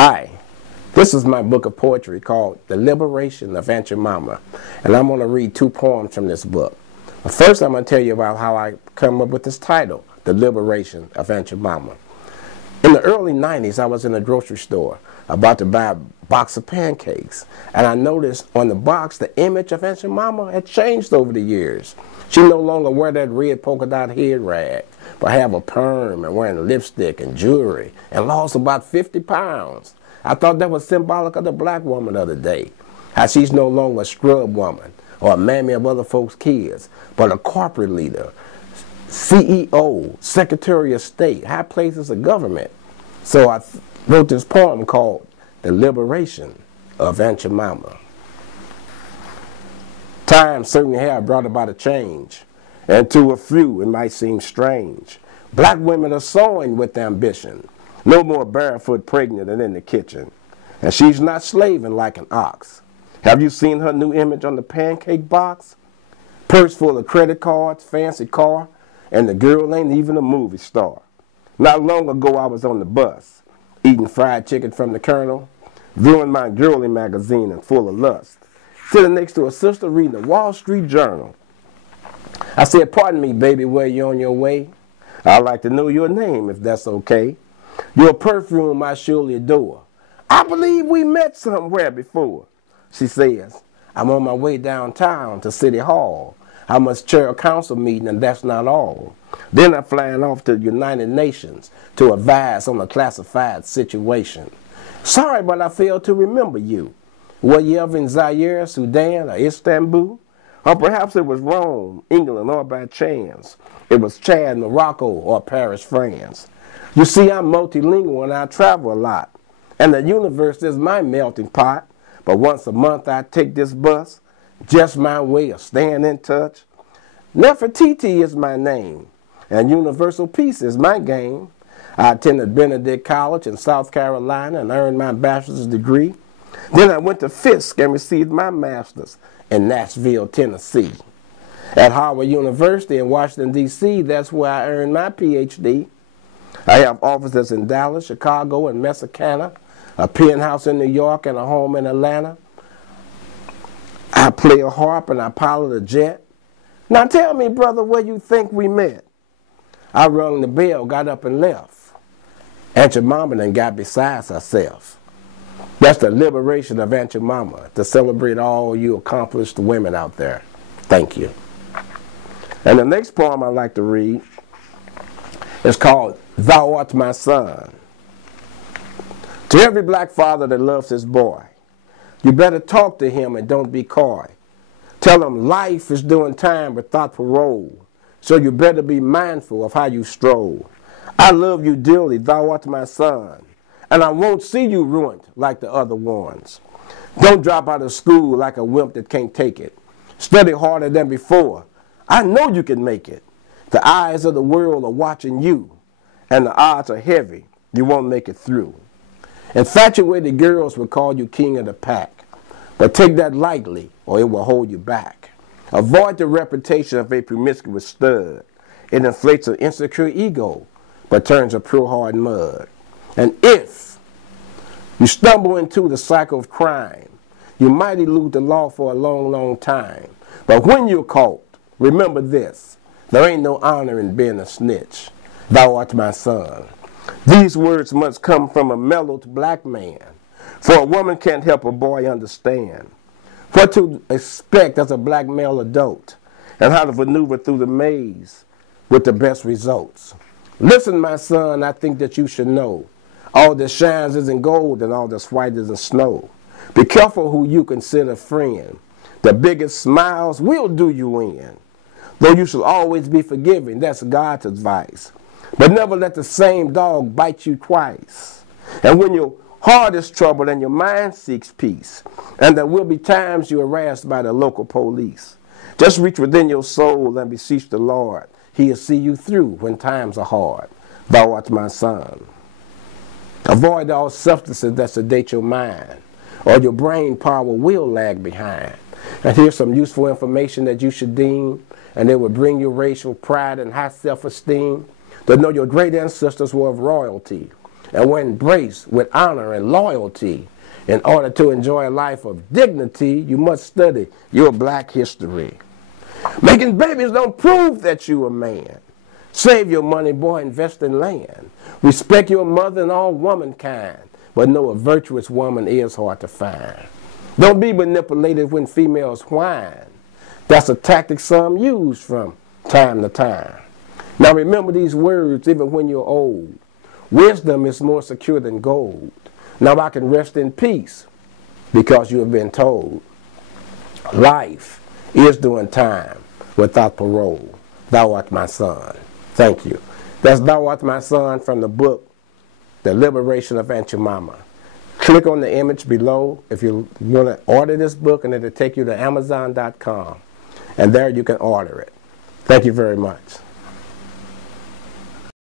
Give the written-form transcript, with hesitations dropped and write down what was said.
Hi, this is my book of poetry called The Liberation of Aunt Jemima, and I'm going to read two poems from this book. But first I'm going to tell you about how I come up with this title, The Liberation of Aunt Jemima. In the early 90s, I was in a grocery store about to buy a box of pancakes, and I noticed on the box the image of Aunt Jemima had changed over the years. She no longer wear that red polka dot head rag, but have a perm and wearing lipstick and jewelry, and lost about 50 pounds. I thought that was symbolic of the black woman of the day, how she's no longer a scrub woman or a mammy of other folks' kids, but a corporate leader, CEO, Secretary of State, high places of government. So I wrote this poem called The Liberation of Aunt Jemima. Time certainly have brought about a change, and to a few it might seem strange. Black women are soaring with ambition, no more barefoot pregnant and in the kitchen. And she's not slaving like an ox. Have you seen her new image on the pancake box? Purse full of credit cards, fancy car, and the girl ain't even a movie star. Not long ago I was on the bus, eating fried chicken from the Colonel, viewing my girly magazine and full of lust, sitting next to a sister reading the Wall Street Journal. I said, "Pardon me, baby, where you on your way? I'd like to know your name if that's okay. Your perfume I surely adore. I believe we met somewhere before." She says, "I'm on my way downtown to City Hall. I must chair a council meeting, and that's not all. Then I'm flying off to the United Nations to advise on a classified situation. Sorry, but I failed to remember you. Were you ever in Zaire, Sudan, or Istanbul? Or perhaps it was Rome, England, or by chance it was Chad, Morocco, or Paris, France. You see, I'm multilingual and I travel a lot, and the universe is my melting pot. But once a month I take this bus, just my way of staying in touch. Nefertiti is my name, and universal peace is my game. I attended Benedict College in South Carolina and earned my bachelor's degree. Then I went to Fisk and received my master's in Nashville, Tennessee. At Howard University in Washington, D.C., that's where I earned my Ph.D. I have offices in Dallas, Chicago, and Mexicana, a penthouse in New York, and a home in Atlanta. I play a harp and I pilot a jet. Now tell me, brother, where you think we met? I rung the bell, got up and left. Aunt Jemima done got beside herself. That's the liberation of Aunt Jemima, to celebrate all you accomplished women out there. Thank you. And the next poem I'd like to read is called Thou Art My Son. To every black father that loves his boy, you better talk to him and don't be coy. Tell him life is doing time without parole, so you better be mindful of how you stroll. I love you dearly, thou art my son, and I won't see you ruined like the other ones. Don't drop out of school like a wimp that can't take it. Study harder than before. I know you can make it. The eyes of the world are watching you, and the odds are heavy you won't make it through. Infatuated girls will call you king of the pack, but take that lightly or it will hold you back. Avoid the reputation of a promiscuous stud. It inflates an insecure ego, but turns a pure hard mud. And if you stumble into the cycle of crime, you might elude the law for a long, long time. But when you're caught, remember this: there ain't no honor in being a snitch. Thou art my son. These words must come from a mellowed black man, for a woman can't help a boy understand what to expect as a black male adult and how to maneuver through the maze with the best results. Listen, my son, I think that you should know all that shines isn't gold and all that's white isn't snow. Be careful who you consider friend. The biggest smiles will do you in. Though you should always be forgiving, that's God's advice. But never let the same dog bite you twice. And when your heart is troubled and your mind seeks peace, and there will be times you're harassed by the local police, just reach within your soul and beseech the Lord. He'll see you through when times are hard. Thou art my son. Avoid all substances that sedate your mind, or your brain power will lag behind. And here's some useful information that you should deem, and it will bring you racial pride and high self-esteem. To know your great ancestors were of royalty, and were embraced with honor and loyalty. In order to enjoy a life of dignity, you must study your black history. Making babies don't prove that you a man. Save your money, boy, invest in land. Respect your mother and all womankind, but know a virtuous woman is hard to find. Don't be manipulated when females whine. That's a tactic some use from time to time. Now remember these words even when you're old. Wisdom is more secure than gold. Now I can rest in peace because you have been told life is doing time without parole. Thou art my son. Thank you. That's Thou art my son from the book, The Liberation of Aunt Jemima. Click on the image below if you want to order this book, and it'll take you to Amazon.com. And there you can order it. Thank you very much.